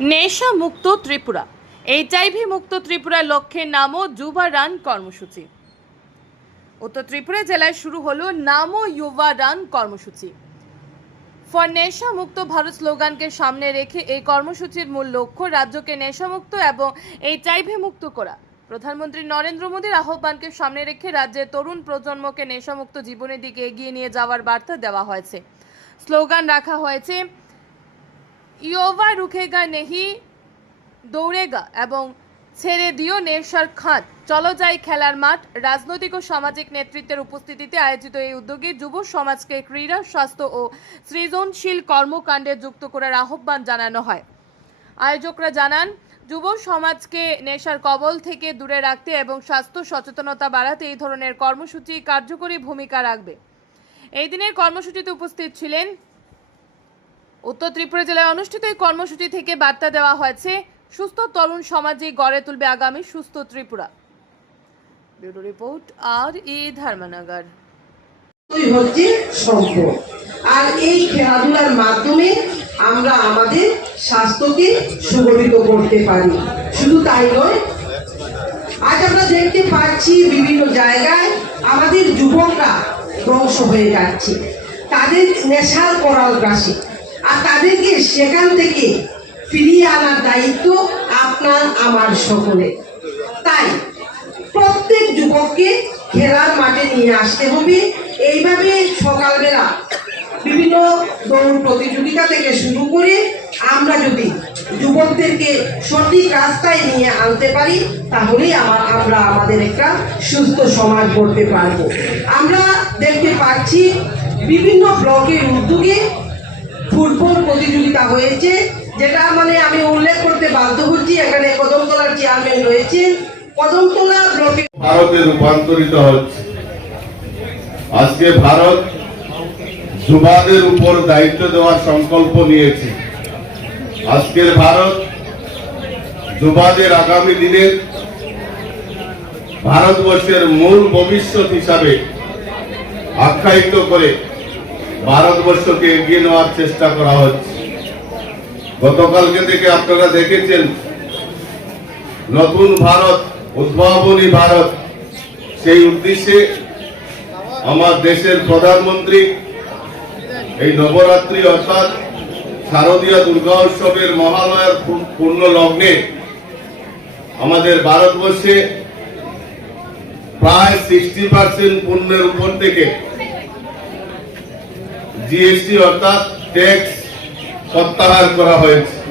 নেশা মুক্ত ত্রিপুরা। এইচআইভি মুক্ত ত্রিপুরার লক্ষ্যে নামো যুবা রান কর্মসূচি। উত্তর ত্রিপুরা জেলায় শুরু হলো নামো ইউবা রান কর্মসূচি। ফর নেশা মুক্ত ভারত স্লোগানকে সামনে রেখে এই কর্মসূচির মূল লক্ষ্য রাজ্যকে নেশামুক্ত এবং এইচআইভি মুক্ত করা। প্রধানমন্ত্রী নরেন্দ্র মোদীর আহ্বানকে সামনে রেখে রাজ্যের তরুণ প্রজন্মকে নেশামুক্ত জীবনের দিকে এগিয়ে নিয়ে যাওয়ার বার্তা দেওয়া হয়েছে। স্লোগান রাখা হয়েছে ইয়োভা রুখেগা নেহি, দৌড়েগা এবং ছেড়ে দিও নেশার খাত। চলো যাই খেলার মাঠ। রাজনৈতিক ও সামাজিক নেতৃত্বের উপস্থিতিতে আয়োজিত এই উদ্যোগে যুব সমাজকে ক্রীড়া, স্বাস্থ্য ও সৃজনশীল কর্মকাণ্ডে যুক্ত করার আহ্বান জানানো হয়। আয়োজকরা জানান, যুব সমাজকে নেশার কবল থেকে দূরে রাখতে এবং স্বাস্থ্য সচেতনতা বাড়াতে এই ধরনের কর্মসূচি কার্যকরী ভূমিকা রাখবে। এই দিনের কর্মসূচিতে উপস্থিত ছিলেন উত্তর ত্রিপুরা জেলায় অনুষ্ঠিত এই কর্মসূচি থেকে বার্তা দেওয়া হয়েছে, সুস্থ তরুণ সমাজে গড়ে তুলবে আগামী সুস্থ ত্রিপুরা। ব্যুরো রিপোর্ট, আর এ ধর্মনগর। হচ্ছে সম্পদ আর এই খেলাধুলার মাধ্যমে আমরা আমাদের স্বাস্থ্যকে সুগঠিত করতে পারি। শুধু তাই নয়, আজ আমরা দেখতে পাচ্ছি বিভিন্ন জায়গায় আমাদের যুবকরা ধ্বংস হয়ে যাচ্ছে। তাদের নেশার করাল গ্রাসে। আর তাদেরকে সেখান থেকে ফিরিয়ে আনার দায়িত্ব আপনার, আমার সকলে তাই প্রত্যেক যুবককে খেলার মাঠে নিয়ে আসতে হবে। এইভাবে সকালবেলা বিভিন্ন দৌড় প্রতিযোগিতা থেকে শুরু করে আমরা যদি যুবকদেরকে সঠিক রাস্তায় নিয়ে আনতে পারি, তাহলেই আমার, আমরা আমাদের একটা সুস্থ সমাজ গড়তে পারব। আমরা দেখতে পাচ্ছি বিভিন্ন ব্লকের উদ্যোগে ফুটবল প্রতিযোগিতা হয়েছে, যেটা মানে আমি উল্লেখ করতে বাধ্য হচ্ছি, এখানে কদমতলার চেয়ারম্যান রয়েছেন কদমতলা ভারতে রূপান্তরিত হচ্ছে। আজকে ভারত যুবাদের উপর দায়িত্ব দেওয়ার সংকল্প নিয়েছে। আজকের ভারত যুবাদের আগামী দিনের ভারতবর্ষের মূল ভবিষ্যৎ হিসাবে আখ্যায়িত করে ভারতবর্ষকে এগিয়ে নেওয়ার চেষ্টা করা হচ্ছে। গতকালকে থেকে আপনারা দেখেছেন, নতুন ভারত, উদ্ভাবনী ভারত, সেই উদ্দেশ্যে আমার দেশের প্রধানমন্ত্রী এই নবরাত্রি অর্থাৎ শারদীয় দুর্গা উৎসবের মহালয়ার পূর্ণ লগ্নে আমাদের ভারতবর্ষে প্রায় সিক্সটি পার্সেন্ট পণ্যের উপর থেকে জিএসটি অর্থাৎ ট্যাক্স প্রত্যাহার করা হয়েছে।